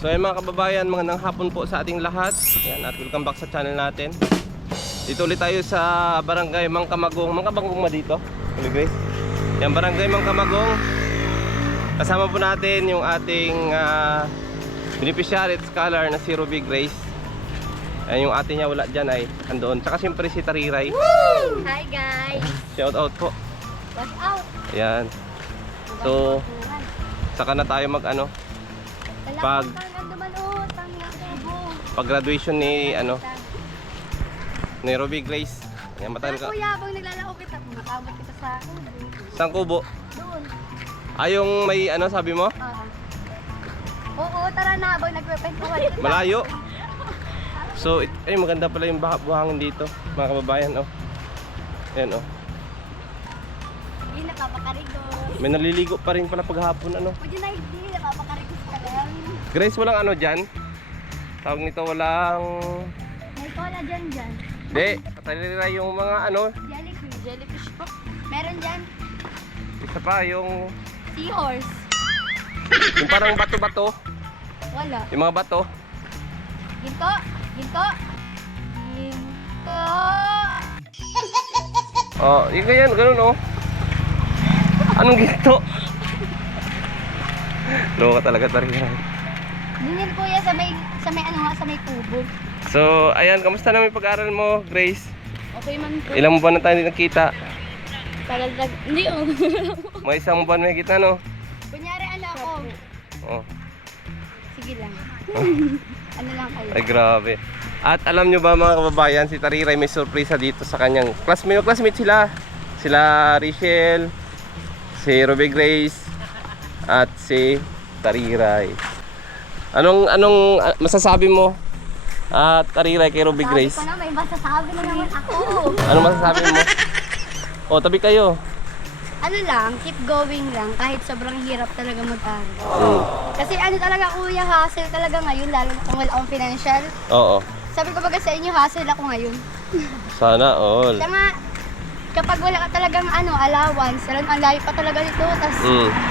So ayun mga kababayan, magandang hapon po sa ating lahat. Yan, at welcome back sa channel natin. Dito ulit tayo sa Barangay Mangkamagong. Mangkamagong ba dito? Holy Grace. Yan, Barangay Mangkamagong. Kasama po natin yung ating beneficiary at scholar na si Ruby Grace. Ayan, yung ate niya wala dyan ay andoon. Tsaka siyempre si Tariray. Woo! Hi guys! Shout out po. Watch out! Ayan. So, saka na tayo mag pag graduation ni ni Ruby Grace. Ayan, matagal ka. Kuya, habang naglalako kita, makabot kita sa Saan kubo? doon. Yung may sabi mo? Oo, tara na habang nagpapagkuhan. Malayo. So, ay maganda pala yung buhangin dito, mga kababayan, oh. Ayan, oh. Hindi nakapakarigo. May naliligo pa rin pala paghapon, Pwede na hindi, nakapakarigo ka lang. Grace, walang dyan? Tawag nito, walang... May cola dyan. Hindi, Tariray yung mga Jellyfish. Jellyfish po. Meron dyan. isa pa, yung Seahorse. parang bato-bato. Wala. Yung mga bato. Ginto. Oh, yung ganyan, ganun, oh. Anong ginto? Loka talaga, Tariray. Dinil kuya sa may kubo. So, ayan, kamusta naman yung pag-aaral mo, Grace? Okay man po. Ilang buwan na tayo nakita? Talagang, hindi oh. Mga isang buwan may kita, no? Kunyari ako. Oh. Sige lang. Ano lang kayo? Ay, grabe. At alam nyo ba mga kababayan, si Tariray may surpresa dito sa kanyang classmate sila. Sila Rachel, si Ruby Grace, at si Tariray. Anong masasabi mo, Tariray, kay Ruby Grace? Sabi ko na, may masasabi na naman ako. Anong masasabi mo? O, tabi kayo. Ano lang, keep going lang kahit sobrang hirap talaga mag-aral. Kasi talaga kuya, hustle talaga ngayon, lalo na kung wala akong financial. Oo. Sabi ko baga sa inyo, hustle ako ngayon. Sana all. Kaya nga, kapag wala ka talagang allowance, ang layo pa talaga nito, tapos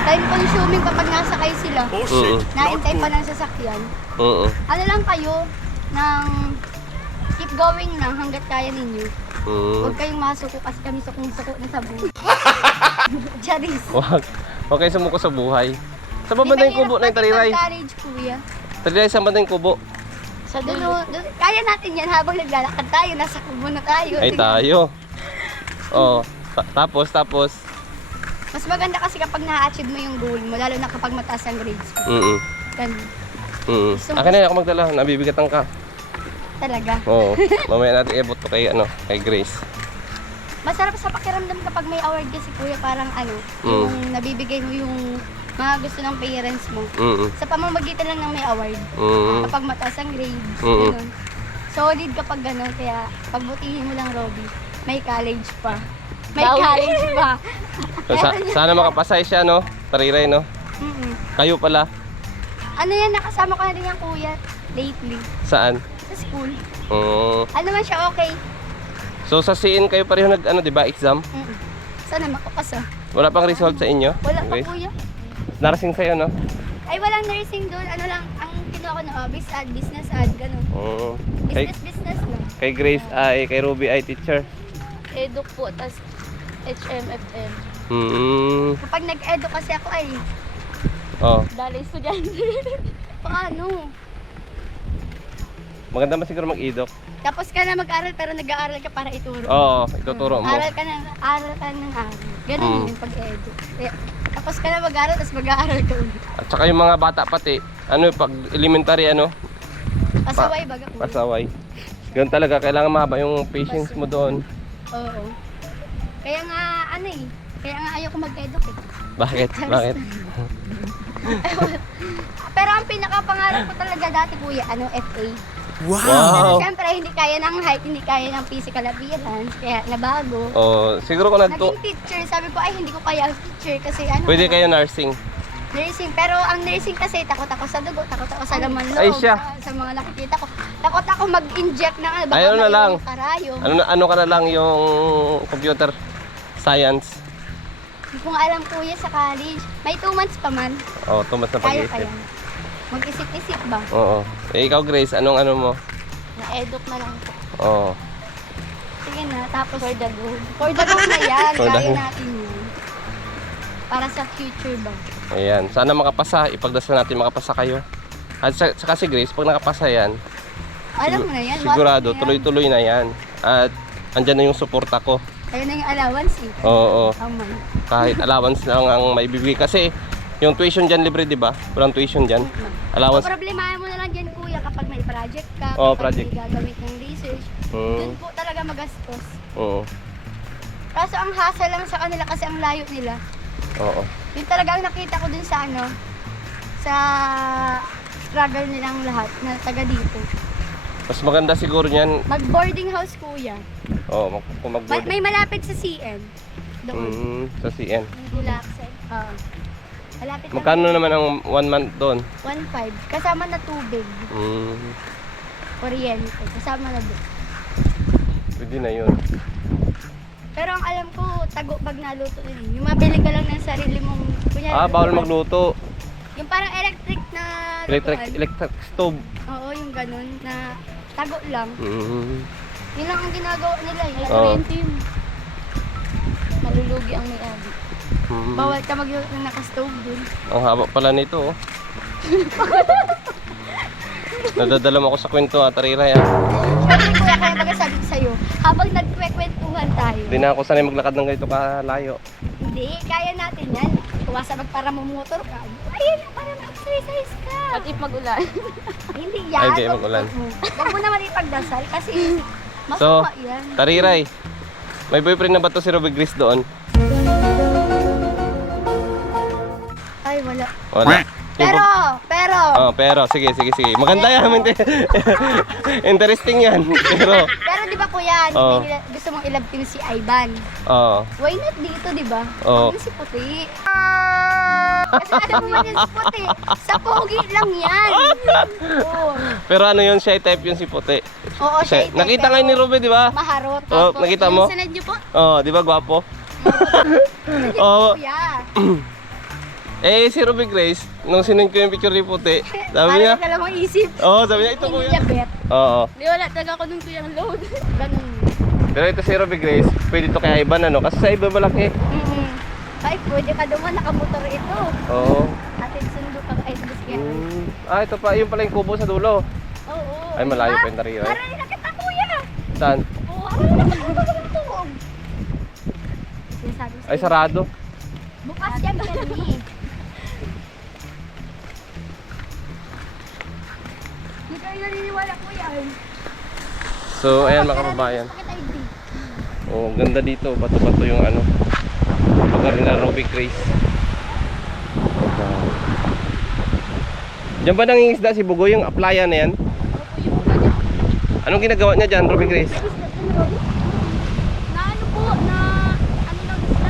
time consuming kapag nasakay sila, naintay pa ng sasakyan. Ano lang kayo, ng keep going lang hanggat kaya ninyo. Huwag kayong masuko kasi kami sukong-suko na sa buhay. Charis. Huwag kayo sumuko sa buhay. Sa banda yung kubo na yung Tariray. College, kuya. Tariray, sa banda yung kubo. Sa dulo, kaya natin yan habang naglalakad tayo, nasa kubo na tayo. Ay, tayo. Oo. Tapos. Mas maganda kasi kapag na-achieve mo yung goal mo, lalo na kapag mataas ang grades mo. Ganun. Akin na ako magdala, nabibigatan ka. Talaga. Oo. Mamaya natin i-abot to kay Grace. Masarap sa pakiramdam kapag may award kasi kuya, parang yung nabibigay mo yung mga gusto ng parents mo. Sa pamamagitan lang ng may award. Kapag mataas ang grades, ganun. Solid kapag ganun, kaya pagbutihin mo lang, Robby. May college pa. College pa. So, sana makapasay siya, no? Tariray, no? Kayo pala. Ano yan, nakasama ko na rin yung kuya lately. Saan? Sa school. Ano man siya, okay. So sa CN kayo pareho di ba, exam? Sana makapasa. Wala pang result sa inyo? Wala pa Grace? kuya. Nursing sa'yo, no? Ay, walang nursing doon. Ano lang, ang kinuha ko na hobbies ad, business ad, ganun. Business lang. Kay Grace kay Ruby ay teacher. Eduk po, tas HMFM. Kapag nag-edu kasi ako ay dali estudyante. Paano? Maganda ba siguro mag-idok? Tapos ka na mag-aral pero nag-aaral ka para ituro. Oo, ituturo mo. Aral ka ng aral. Ganun yung pag-edu. Tapos ka na mag-aral, tapos mag-aaral ka ulit. At saka yung mga bata pati, pag elementary, Pasaway baga po. pasaway. Ganun talaga, kailangan mahaba yung patience mo doon. Oo. Kaya nga, kaya nga ayoko mag-eduk eh. Bakit? Bakit? Pero ang pinakapangarap ko talaga dati kuya, FA. Pero Wow! syempre, hindi kaya ng height, hindi kaya ng physical appearance, kaya nabago. Siguro kung Naging teacher, sabi ko ay hindi ko kaya ang teacher kasi pwede kayo nursing. nursing. Pero ang nursing kasi takot ako sa dugo, takot ako sa laman loob. Ay, siya. Sa mga nakikita ko. Takot ako mag-inject ng baka Ayaw na lang. yung karayo. Ano ka na lang yung computer science? Hindi ko nga alam kuya sa college. May 2 months pa man. Tumas na Kaya pag-iisip. kaya. Mag-isip-isip ba? Oo. Eh, ikaw Grace, anong ano mo? Na-eduk na lang po. Oo. Sige na, tapos for the go. For the go na yan. For the Kaya go. natin yun. Para sa future ba? Ayan. Sana makapasa. Ipagdasal natin makapasa kayo. At saka si Grace, pag nakapasa yan, Alam mo na yan. sigurado, matik na yan. tuloy-tuloy na yan. At andyan na yung suporta ko. Kaya na yung allowance eh. Oo. Tama. Kahit allowance lang ang maibibigay. Kasi yung tuition dyan libre, di ba? Walang tuition dyan. Allowance. Problemahin mo na lang dyan kuya kapag may project ka, Oo, kapag project. may gagawin ng research. Doon po talaga magastos. Oo. Kaso ang hassle lang sa kanila kasi ang layo nila. Oo. Yun talaga ang nakita ko dun sa ano, sa struggle nilang lahat na taga dito. Mas maganda siguro niyan. Mag-boarding house kuya. Oo, kung mag-boarding. May malapit sa CN. Doon. Sa CN. Relaxed. Oo. Malapit lang. Magkano naman ang 1 month doon? 1.5. Kasama na tubig. Kuryente. Kasama na doon. Pwede na yun. Pero ang alam ko, tago pag naluto nila. Yung mabili ka lang ng sarili mong... Kunyari, Bawal magluto. Yung parang electric na... lutuan. Electric stove. Oo, yung ganun na tago lang. Mm. Yun lang ang ginagawa nila. Yung Oo. kuryente yun. Malulugi ang may-ari. Bawal ka magluto ng naka-stove dun. Ang haba pala nito, oh. Nadadala mo ako sa kwento, Tarira, yan. Siyempre kuya, kaya magasabi ko sa'yo, habang nagkwekwentuhan tayo. Hindi na ako sanay maglakad ng ganito kalayo. Hindi, kaya natin yan. Kuwasa para mamotor ka. Ayun na, para mag-exercise ka. At if mag-ulan. Hindi yan. Ay, hindi, mag-ulan. Huwag mo naman ipagdasal kasi So, masama yan. Tariray, may boyfriend na ba to si Ruby Grace doon? Ay, wala. Wala. Pero, Sige. Maganda yan. Interesting yan. Pero, di ba kuya, Oo. gusto mong ilab team si Ivan. oo. Why not dito, di ba? Oo. Huwag si Puti. Kasi alam mo yan si Puti. Sa pogi lang yan. Oo. Pero ano yun, shy type yun si Puti. Oo, siya. Nakita ngayon ni Ruby, di ba? Maharot. Oh, nakita mo? Sanad niyo po? Oo, di ba gwapo? Nandiyan Oo. kuya. Eh, si Ruby Grace, nung sinend ko yung picture ni Puti, sabi niya, Parang ka lang ang isip. sabi niya, ito Hindi kuya. niya bet. Oo. Di wala, taga ko dun kuyang load. Ganun. Pero ito si Ruby Grace, pwede to kaya Iban, ano? Kasi sa Iban malaki. Ay, pwede ka naman nakamotor ito. Oo. Atin sundo ka kahit buskyan. Ito pa, yun pala yung kubo sa dulo. Oo. Ay, malayo Diba? pa yung Tarira. Parang na kita kuya. Saan? Oo, parang nakakita ng tuog. Sinasabi ko Ay, sa'yo. sarado. Bukas yan, Penny. Hindi kayo naniniwala kuya. So, ayan mga kababayan. Bakit ID? Oh, ganda dito. Bato-bato yung ano. Lugar nila Ruby Grace. Diyan ba nangingisda si Bugoy, yung applyan na yan? Anong ginagawa niya dyan, Ruby Grace? Na ano po, na ano lang sila?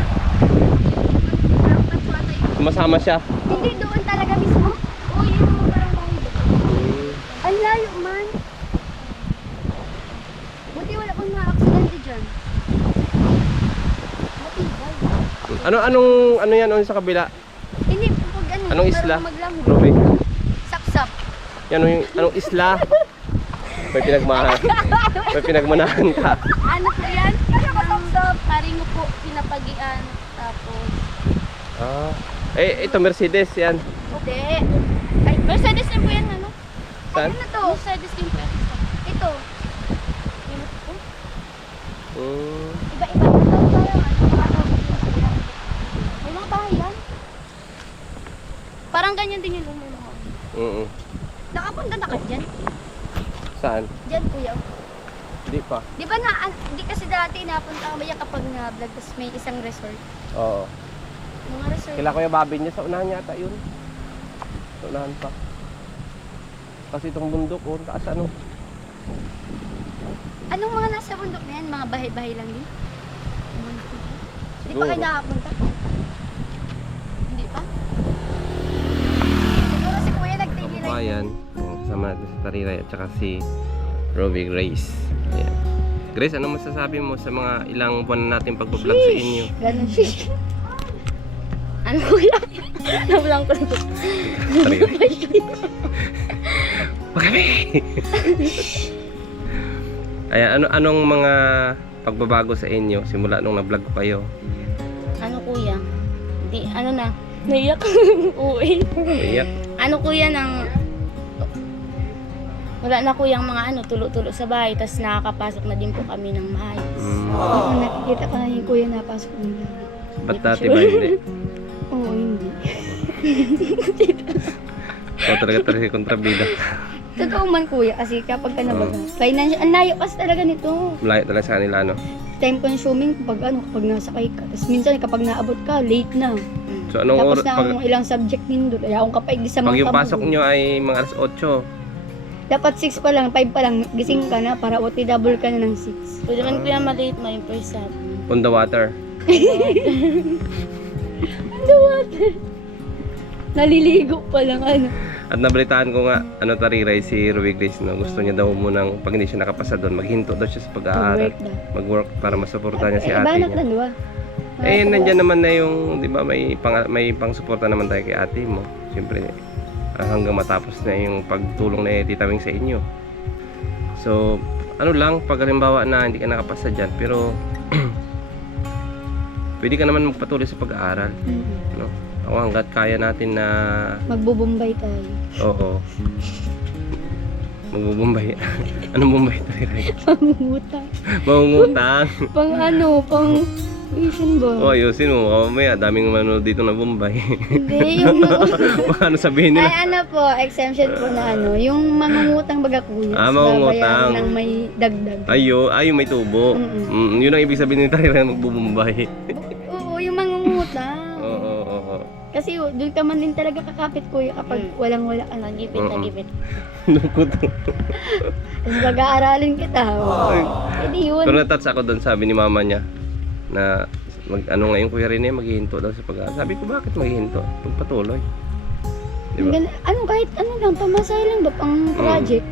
Sumasama siya. Hindi doon talaga mismo. Oo, yun mo parang mga ang layo man. Buti wala pang na-accidente dyan. Matibay. Ano yan sa kabila? Hindi, pag ano, Anong isla? parang maglambo. Ruby? Sapsap. Yan yung anong isla? May pinagmanahan. May pinagmanahan ka. Ano po yan? Ano ka sapsap? Haring po, pinapagian. Tapos, Ito Mercedes yan. Hindi. ay, Mercedes din po yan, ano? Saan? Ano to? Mercedes din po yan. Ito. Yun po. Iba-iba na to. Parang ano. May mga bahay yan. Parang ganyan din yung lumulungan. Nakapunta na ka dyan? Saan? Dyan kuya. Hindi pa. Di ba na, di kasi dati napunta kami yan kapag na-vlog tapos may isang resort. Oo. Mga resort. Kila Kuya Bobby niya sa unahan yata yun. Sa unahan pa. Kasi itong bundok, taas ano. Anong mga nasa bundok na yan? Mga bahay-bahay lang din? Di pa Siguro. kayo nakapunta? Hindi pa? Siguro si kuya nagtigilan. Kabayan. Sama natin si Tariray at saka si Ruby Grace. Ayan. Grace, ano masasabi mo sa mga ilang buwan na natin pag-vlog sa inyo? Ganun siya. Ano kuya? Nawalan ko rin. Pagkabi! Ayan, anong mga pagbabago sa inyo simula nung na-vlog ko kayo? Ano kuya? Di, ano na? Naiyak. Uwi. Iyak. Ano kuya ng... Wala na kuyang mga ano, tulo-tulo sa bahay. Tapos nakakapasok na din po kami ng maayos. Oo, nakikita ko na yung kuya napasok nila. Ba't dati ba hindi? Oo, hindi. O talaga si kontrabida. Totoo man kuya, kasi kapag ka nabaga, financial, ang layo kasi talaga nito. Malayo talaga sa kanila, no? Time consuming kapag nasakay ka. Tapos minsan kapag naabot ka, late na. So anong Tapos oras? na ang ilang subject nindot. Ayaw akong kapaigdi sa Pag mga yung pasok kamag. nyo ay mga alas 8, Dapat 6 pa lang, 5 pa lang, gising ka na para OT-double ka na ng 6. Pwede man kuya malate mo yung first up. on the water. Naliligo pa lang, ano. At nabalitaan ko nga, tariray si Ruby Grace, no? Gusto niya daw munang, pag hindi siya nakapasa doon, maghinto daw siya sa pag-aaral. Mag-work na. Mag-work para masuportahan niya si ate Banat niya. na, diba? Nandyan naman na yung, di ba, may pang-suporta naman tayo kay ate mo. Siyempre, hanggang matapos na yung pagtulong na Tita Wing sa inyo. So, ano lang, pag halimbawa na hindi ka nakapasa dyan, pero pwede ka naman magpatuloy sa pag-aaral. No? Ako hanggat kaya natin na, Magbubumbay tayo. oo, magbubumbay. Anong bumbay tayo? Pangutang. Mangungutang. Pang pang tuition ba? O, ayusin mo. Mamaya, daming manood dito na bumbay. Hindi, yung Baka ano sabihin nila? ay po, exemption po na yung mangungutang baga kuya. Ah, Tapos mangungutang. babayaran ng may dagdag. Yung may tubo. Yun ang ibig sabihin ni Tyra, magbubumbay. Oo, yung mangungutang. Oo. Kasi doon ka man din talaga kakapit kuya kapag walang-wala ka na. Nagipit, nagipit. Lungkot. Tapos pag-aaralin kita. Hindi yun. Pero natouch ako doon, sabi ni mama niya, na ngayon Kuya Rene, maghihinto daw sa pag-aaral. Sabi ko, bakit maghihinto? Pagpatuloy. Diba? Kahit ano lang, pamasay lang ba pang project.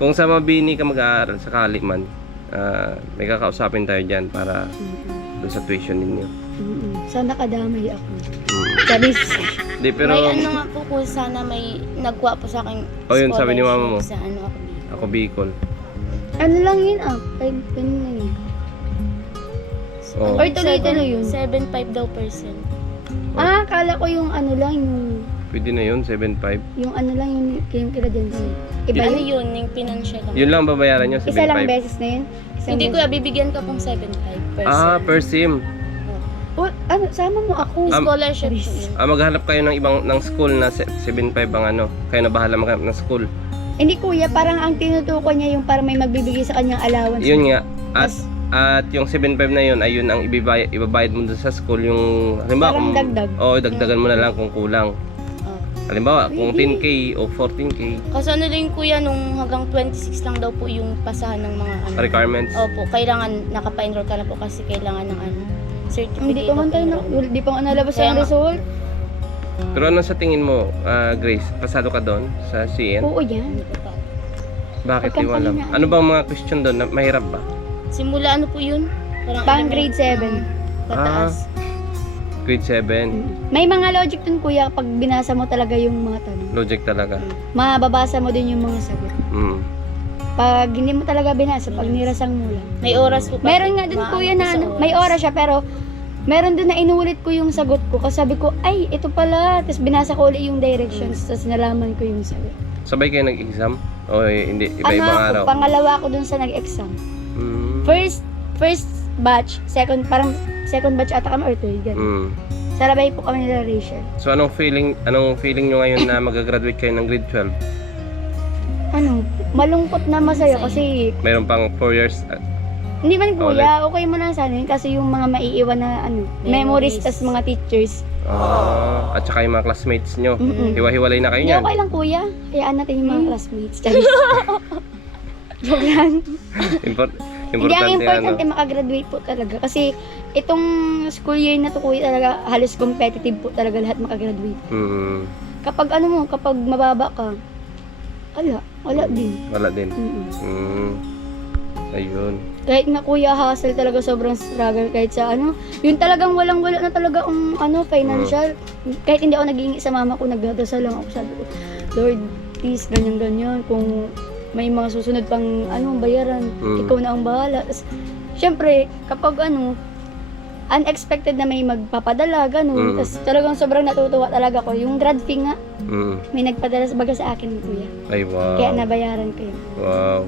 Kung sa Mabini ka mag-aaral, sakali man, may kakausapin tayo dyan para doon sa tuition ninyo. Sana kadamay ako. Charis. Di, pero May ano nga po kung sana may nagkuha po sa akin. Oh, yun, sabi ni mama mo. Sa ano ako. ako Bicol. Ano lang yun 5 na yun. Oh. Or tuloy-tuloy yun. 7.5 daw percent. Kala ko yung ano lang, Pwede na yun, 7.5. yung ano lang yung kila dyan sa iba Ano yun. yun, yung financial lang. Yun lang babayaran nyo, 7.5. Isa lang beses na yun. Isang Hindi beses. kuya, bibigyan ka pong 7.5%. Per sim. Sama mo ako. Scholarship po yun. Maghanap kayo ng school na 7.5 ang kayo na bahala maghanap ng school. Hindi kuya, parang ang tinutukoy niya yung para may magbibigay sa kanyang allowance. Yun nga. At yung 7.5 na yun, ayun ang ibabayad mo dun sa school yung halimbawa Parang dagdag. dagdagan mo na lang kung kulang. Halimbawa, kung 10k o 14k Kasi ano lang kuya, nung hanggang 26 lang daw po yung pasahan ng mga ano. requirements. Opo, kailangan nakapa-enroll ka na po kasi kailangan ng ano, certificate. Hindi pa man of tayo enroll. hindi pa nga nalabas Kaya ang nga. result. Pero ano sa tingin mo, Grace? Pasado ka doon sa CN? Oo yan. Hindi po pa. Bakit di mo Pagkampanya alam? na. Ano bang mga question doon? Mahirap ba? Simula ano po yun? Pang grade 7. Pataas. Grade 7. May mga logic dun kuya pag binasa mo talaga yung mga tanong. Logic talaga. Mababasa mo din yung mga sagot. Pag hindi mo talaga binasa, pag nirasang mo lang. May oras po pa. Meron nga dun kuya na may oras siya pero meron dun na inulit ko yung sagot ko kasi sabi ko ay ito pala tapos binasa ko ulit yung directions tapos nalaman ko yung sagot. Sabay kayo nag-exam? O hindi, iba-ibang araw? Pangalawa ko dun sa nag-exam. Mm. First batch, second batch ata kami or third. Mm. Sarabay po kami nila Rachel. So anong feeling nyo ngayon na mag-graduate kayo ng grade 12? Malungkot na masaya kasi Mayroon pang 4 years. hindi man kuya, okay mo na sana yun kasi yung mga maiiwan na memories tas mga teachers. At saka yung mga classmates nyo. Mm-mm. Hiwa-hiwalay na kayo Hindi niyan. okay lang kuya, hayaan natin yung mga classmates. Charis. Joke lang. Hindi ang importante makagraduate po talaga kasi itong school year na to kuya talaga halos competitive po talaga lahat makagraduate. Kapag kapag mababa ka, wala din. Wala din. Mm-mm. Ayun. Kahit nga kuya, hassle talaga, sobrang struggle. Kahit sa ano, yun talagang walang-wala na talaga ang financial. Kahit hindi ako naghihingi sa mama ko, nagdadasal lang ako. Sabi ko, Lord, please, ganyan-ganyan. Kung may mga susunod pang bayaran, ikaw na ang bahala. Tas, syempre, kapag unexpected na may magpapadala, ganun. Tapos talagang sobrang natutuwa talaga ko. Yung grad fee nga, may nagpadala sa akin ng kuya. Ay, wow. Kaya nabayaran ko yun. Wow.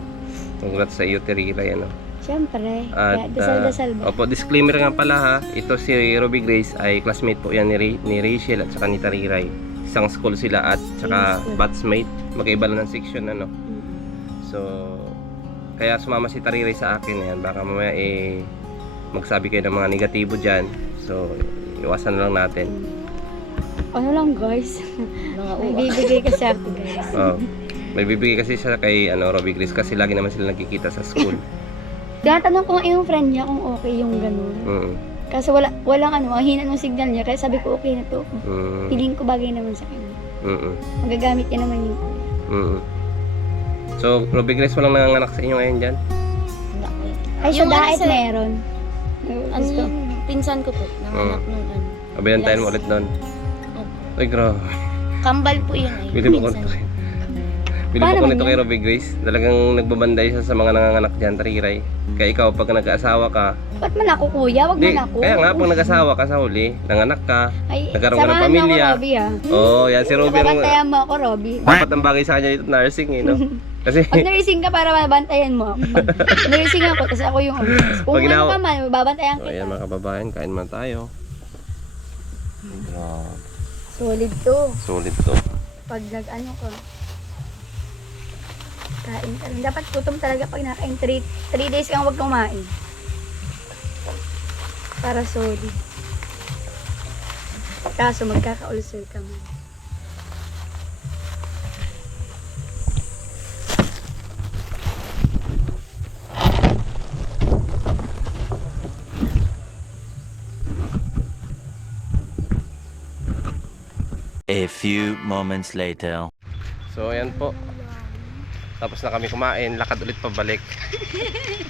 Congrats sa iyo, Teriray, ano? Siyempre, kaya At, dasal-dasal ba? opo, disclaimer nga pala ha. Ito si Ruby Grace ay classmate po yan ni Rachel at saka ni Teriray. Isang school sila at saka batchmate. Magkaiba lang ng section, ano? So, kaya sumama si Teriray sa akin. Yan. Baka mamaya magsabi kayo ng mga negatibo dyan. So, iwasan na lang natin. Ano lang guys, Mga may uwa. bibigay kasi ako guys. Oh. May bibigay kasi siya kay Ruby Grace kasi lagi naman sila nagkikita sa school. Tinatanong ko nga yung friend niya kung okay yung ganun. Kasi walang hina ng signal niya. Kaya sabi ko okay na to. Feeling ko bagay naman sa kanya. Magagamit niya naman yung So, Ruby Grace, walang nanganganak sa inyo ngayon dyan? Ay, sa Yung diet sa- meron. Ano Gusto. yun, pinsan ko po, nanganak nung ano. Binantayan mo ulit doon? Ay, grabe. Kambal po yun ay. Bilib ako pinsan. Bilib Paano ako man nito yan? kay Ruby Grace. Talagang nagbabanday siya sa mga nanganganak dyan, Teriray. Kaya ikaw, pag nag-aasawa ka, Ba't man ako kuya? Wag di, man ako. kaya nga, pag nag-asawa ka sa huli, nanganak ka, Ay, nagkaroon ka ng samahan mo pamilya. ako, Robby, Oo, yan si Ruby. Babantayan mo ako, Robby. Dapat ang bagay sa kanya dito, nursing no? Kasi, Pag nursing ka para mabantayan mo ako. Pag nursing ako, tapos ako yung kung Pag ano ginawa- ka man, babantayan so, ayan kita. mga kababayan, kain man tayo. Grabe, Solid to. solid to. Pag ko. Kain ka lang. Dapat gutom talaga pag nakain 3 days kang wag kumain. Para solid. Kaso magkaka-ulcer ka man. A few moments later. So ayan po. Tapos na kami kumain, lakad ulit pabalik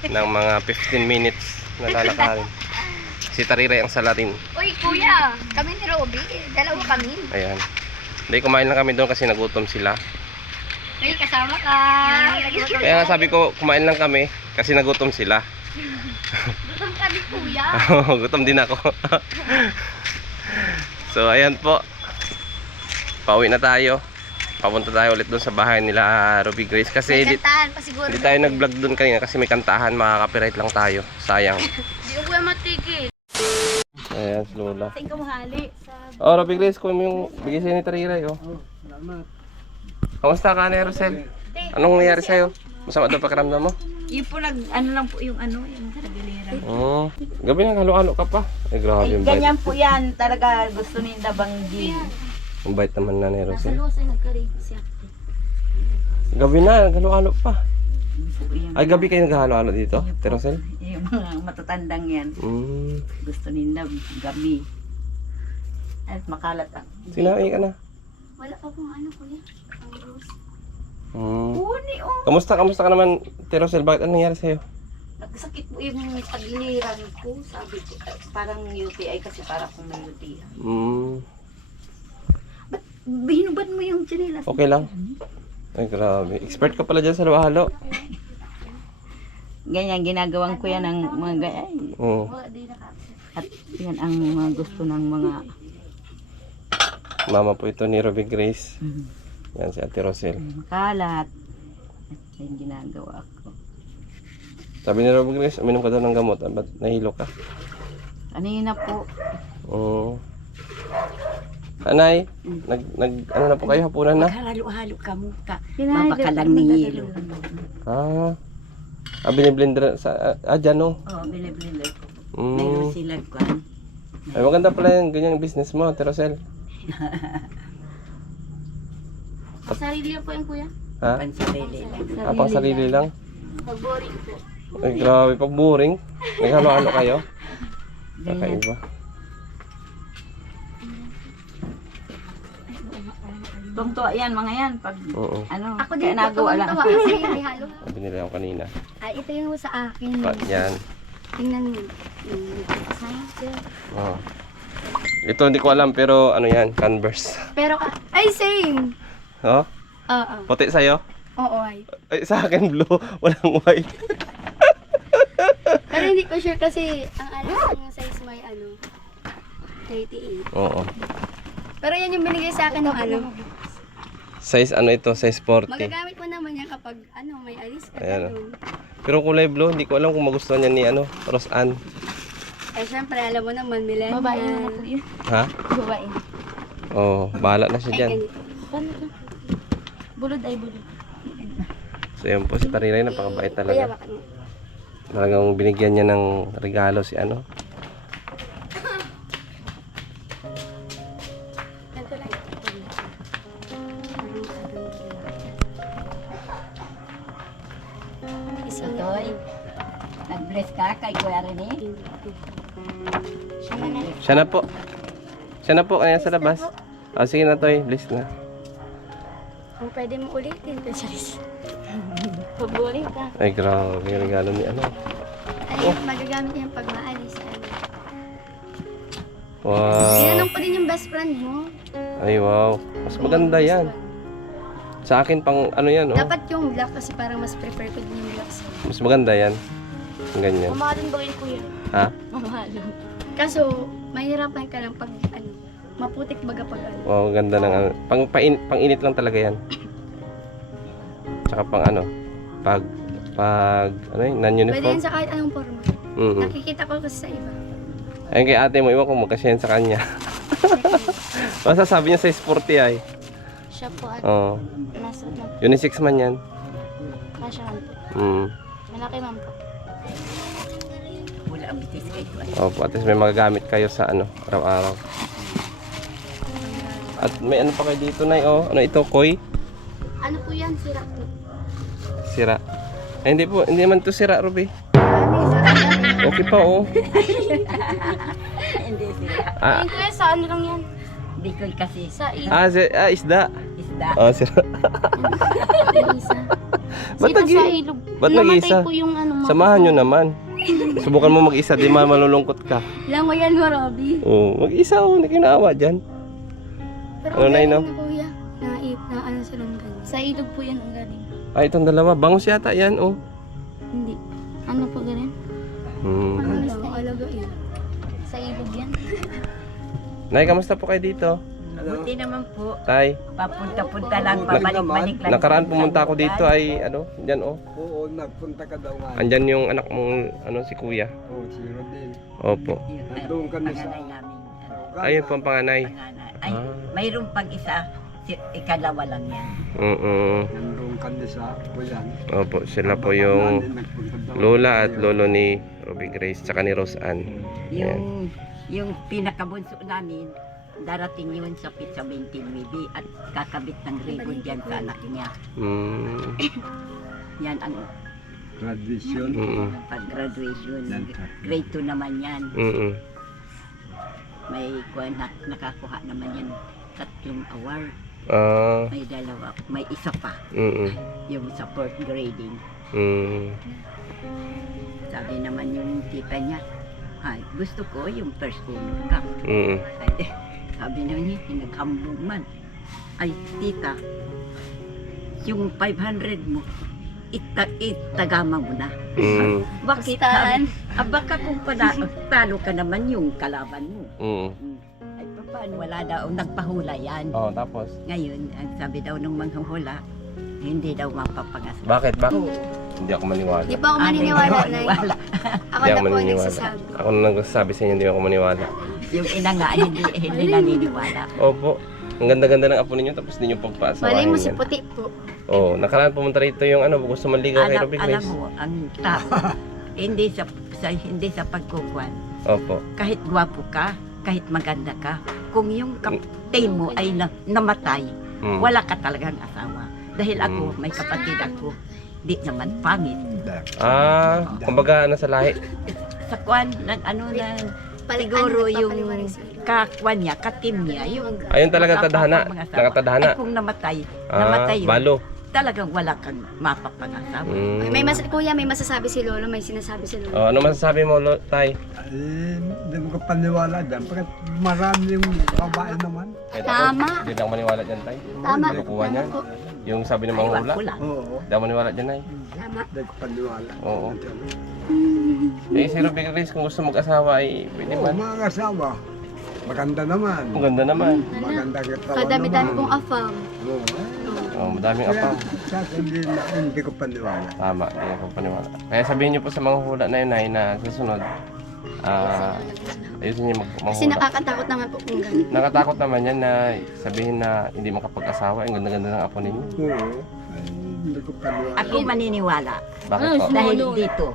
ng mga 15 minutes na lalakarin. Si Teriray ang salarin. Uy, kuya! Kami ni Robby. Dalawa kami. Ayan. Hindi, kumain lang kami doon kasi nagutom sila. Uy, kasama ka. Kaya nga sabi ko, kumain lang kami kasi nagutom sila. Gutom kami, kuya. Gutom din ako. So ayan po. Pauwi na tayo. Papunta tayo ulit doon sa bahay nila Ruby Grace kasi May kantahan pa siguro. hindi tayo nag-vlog doon kanina kasi may kantahan, makaka-copyright lang tayo. Sayang. Hindi ko kuya matigil. Ayan, si Lola. Tingin ko mahali. Oh, Ruby Grace, kuha mo yung bigay sa'yo ni Teriray, oh. Salamat. Kamusta ka, Ane Rosel? Anong nangyari sa'yo? Masama daw pakiramdam mo? Yun po lang po yung yung kagaliran. Oo. Gabi nang halo-halo ka pa. Ay, grabe yung bite. Ganyan po yan, talaga gusto ni Dabanggi. Ang bite naman na ni Rosel. Lusay nagkari siya. Gabi na, halo-halo pa. Yung, Ay, gabi kayo naghahalo-halo dito, Ate Rosel? yung mga matatandang yan, gusto ni gabi. At makalat ang Sinabi ka na. Wala pa pong kuya. Ang rose. Uni, oh. Kamusta ka naman, Ate Rosel? Bakit anong nangyari sa'yo? Nagsakit po yung pagiliran ko. Sabi ko, parang UTI kasi para kung may UTI. Binubad mo yung chinelas. Okay lang. Ay, grabe. Expert ka pala dyan sa halo-halo. Ganyan, ginagawan ko yan ng mga gaya. Oo. At yan ang mga gusto ng mga Mama po ito ni Ruby Grace. Yan si Ate Rosel. kalat. At yan ginagawa ko. Sabi ni Ruby Grace, uminom ka daw ng gamot. Ba't nahilo ka? Kanina po, Oo. Anay, ano na po kayo? Hapunan na? halo-halo ka mo ka. Mabakalang ni hilo. Biniblender sa, dyan no? Oo, biniblender ko. Mm. Mayroon sila kwan. Ay, maganda pala yung ganyang business mo, Ate Rosel. Sarili po yung kuya. Ha? Pansarili lang. Pang sarili lang? Pag-boring po. Ay, grabe, pag boring. Naghalo-halo kayo? Ganyan. Kakaiba. Tungtuwa yan, mga yan. Pag, Oo. ano, Ako kaya din po, nagawa lang. tuwang-tuwa kasi may halo. Binili ako kanina. Ay, ito yung sa akin. Yan. Tingnan mo. Sayang. Oh. Ito hindi ko alam pero ano yan, Converse. Pero, ay, same. Oh, Oo. puti sa'yo? Oo, ay. Ay, sa akin blue, walang white. Pero hindi ko sure kasi ang size may 38. Oo. Pero yan yung binigay sa akin ng Size ano ito, size 40. magagamit mo naman yan kapag may alis ka Ayan, doon. Pero kulay blue, hindi ko alam kung magustuhan niya ni Roseanne. Eh syempre alam mo naman millennial. Babae na po yun. Ha? Babae. Oh, bahala na siya Ay, diyan. ganito. Paano ka? Bulod ay bulod. So yan po si Tarinay, napakabait Kuya, talaga. baka mo. Talagang binigyan niya ng regalo si Ganito lang. Isang Toy, nag-bless ka kay Kuya Rene. Siya na. Siya na po. Siya na po, kaya sa labas. Ah, sige na Toy, bless na. Kung pwede mo ulitin, Charis. Pabuling ka. Ay, grabe yung regalo ni Ay, magagamit yan pag maalis. Wow. Ginanong ko din yung best friend mo. Ay, wow. Mas maganda yan. Sa akin pang yan, oh. Dapat yung black kasi parang mas prefer ko din yung black. Mas maganda yan. Ang ganyan. Mamahalin ba kayo kuya? Ha? Mamahalin. Kaso, mahirapan ka lang pag maputik baga pag Wow, ganda ng pang-init lang talaga yan. Tsaka pang pag Pwede yan non-uniform. sa kahit anong forma. Mm. Nakikita ko kasi sa iba. Ayun kay ate mo, iwan ko magkasya yan sa kanya. Basta sabi niya size 40 ay. Siya po at Oo. nasa na. Unisex man yan. Nasa man po. Mm. Malaki man po. Wala ang bitis kay Kuya. Opo, at least may magagamit kayo sa araw-araw. At may ano pa kayo dito, Nay, oh. Ano ito, koi? Ano po yan? Sira po. Sira. Ay, hindi po, hindi naman ito sira, Ruby. Okay pa, oh. Hindi sila. Ah, Ayun kuya, sa ano lang yan? Hindi ko kasi Sa isda. isda. Oh, sira. isa. Ba't Sino nag- sa ilog? ba't Namatay nag-isa? po yung mga Samahan nyo naman. Subukan mo mag-isa, di malulungkot ka. Lang mo yan mo, Robby. Oh, mag-isa, oh. Hindi kayo naawa dyan. Pero Ano, Nay, galing no? na kuya. Na sila ng ganyan. Sa ilog po yan ang galing. Ay, itong dalawa. Bangus yata yan, oh. Hindi. Ano po galing? Hmm. Ano lang, alaga yan. Sa ilog yan. Nay, kamusta po kayo dito? Buti naman po. Tay, Papunta-punta lang, pabalik-balik lang. nakaraan pumunta ako dito ay, dyan, oh. Oo, nagpunta ka daw nga. Andyan yung anak mong, si kuya. Oo, si Rodel. Opo. Nandun kami sa... Panganay namin. Ayun po ang panganay. Panganay. Ay, Ah. mayroong pag-isa. Ikalawa lang yan. Nandun kami sa Kuyan. Opo, sila po yung lola at lolo ni Ruby Grace, tsaka ni Roseanne. Yung pinakabunso namin, darating yun sa Pizza 29 at kakabit ng ribbon dyan sa anak niya. Mm. Yan ang Tradisyon. pag-graduation. Grade 2 naman yan. Mm. May nakakuha naman yan 3 award. Ah. May 2, may isa pa. Mm. Yung sa 4th grading. Mm. Sabi naman yung tita niya, ay, gusto ko yung first honor ka. Mm. Ay, sabi naman niya, naghambog man. Ay, tita, yung 500 mo, itagama mo na. Mm. Bakit? Pustahan. Baka kung talo ka naman yung kalaban mo. Mm. Ay, paano? Wala daw, nagpahula yan. Oh, tapos? Ngayon, ang sabi daw nung manghula, hindi daw mapapangasawa. Bakit? Hindi ako maniwala. Di pa ako maniniwala, Nay. Wala. Ako Hindi na ako po ang maniniwala. nagsasabi. Ako na nagsasabi sa inyo, hindi ako maniwala. Yung ina nga, hindi naniniwala. Opo. Ang ganda-ganda ng apo ninyo, tapos ninyo pagpaasawahin Malay mo si yan. puti po. Oh, nakaraan pumunta rito yung gusto manligaw kay Ruby Alam Grace. mo, ang tao, hindi sa pagkukuan, Opo. kahit gwapo ka, kahit maganda ka, kung yung kapatid mo ay namatay, Mm. wala ka talagang asawa. Dahil ako, may kapatid ako, di naman pangit. Ah, kumbaga sa lahi. Sa kuan, siguro yung nagpapaliwanag sila. kakwan niya, katim niya, yung Ayun talaga tadhana. mga asawa. Nakatadhana. Ay, kung namatay yun, Balo. talagang wala kang mapapangasawa. Kuya, may masasabi si Lolo, may sinasabi si Lolo. Oh, ano masasabi mo, Tay? Hindi mo ka paniwala dyan. Bakit marami yung babae naman? Kahit Tama. Ako, hindi lang maniwala dyan, Tay. Tama. Kinukuha niyan. po. Yung sabi ng Ay, mga hula. wala. Oo. Hindi ako maniwala dyan, Tay. Tama. Hindi ko paniwala. Oo. Eh, si Ruby Grace, kung gusto mag-asawa, ay pwede Oo, man. mga asawa. Maganda naman. Ang ganda naman. Maganda katawan Kadami-dami naman. kong afam. Oo. Oh, madaming Kaya apam. sasabihin na hindi ko paniwala. Tama, hindi ako paniwala. Kaya sabihin niyo po sa mga hula na yun, Nay, na susunod, ayusin niyo Kasi manghula. nakakatakot naman po kung gano'n. Nakatakot naman yan na sabihin na hindi makapag-asawa. Ang ganda-ganda ng apo ninyo. Oo. Ay, hindi ko paniwala. Ako maniniwala. Bakit po? Dahil dito,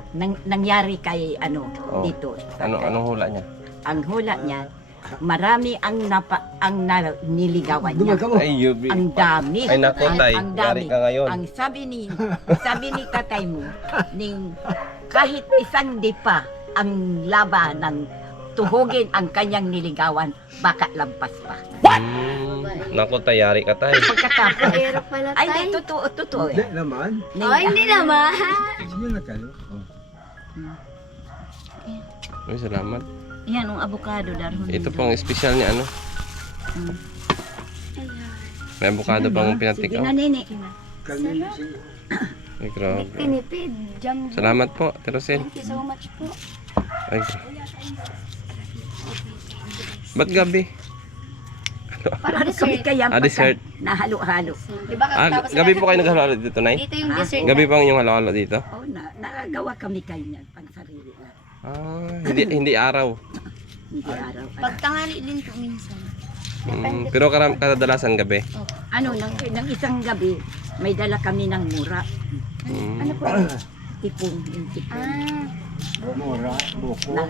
nangyari kay Oh. dito. Anong hula niya? Ang hula niya, marami ang niligawan niya. Dumag ka mo. Ay, Yubi. Ang dami. Ay, naku, Tay. Ang Yari dami. ka ngayon. Ang sabi ni tatay mo, kahit isang dipa ang labanan, tuhugin ang kanyang niligawan, baka lampas pa. Naku, Tay, yari ka, Tay. Pagkatapos, Pero pala ay, tay. hindi, totoo. Hindi naman. Oh, hindi naman. Sige na kayo. Uy, salamat. Yan, ang avocado darhon. Ito pang espesyal niya, ano? May avocado pang Sige pinatikaw. na, nene. Kanina sige. Ay, grabe. Tinipid. Jam. Salamat po, Terosel. Thank you so much po. Ay, ba't gabi? Para Ano kami dessert. kaya Dessert. nahalo-halo? Di ba tapos Gabi po kayo naghalo dito, Nay? Dito yung dessert. Gabi pa ang inyong halo-halo dito? Oh, nagawa kami kayo niyan, pang sarili na. Hindi araw. Hindi araw. Pagtangali din po minsan. Pero kadalasan gabi. Ano, nang isang gabi, may dala kami ng mura. Ano po? Tipong, yung tipong. Ah. Mura, buko. Na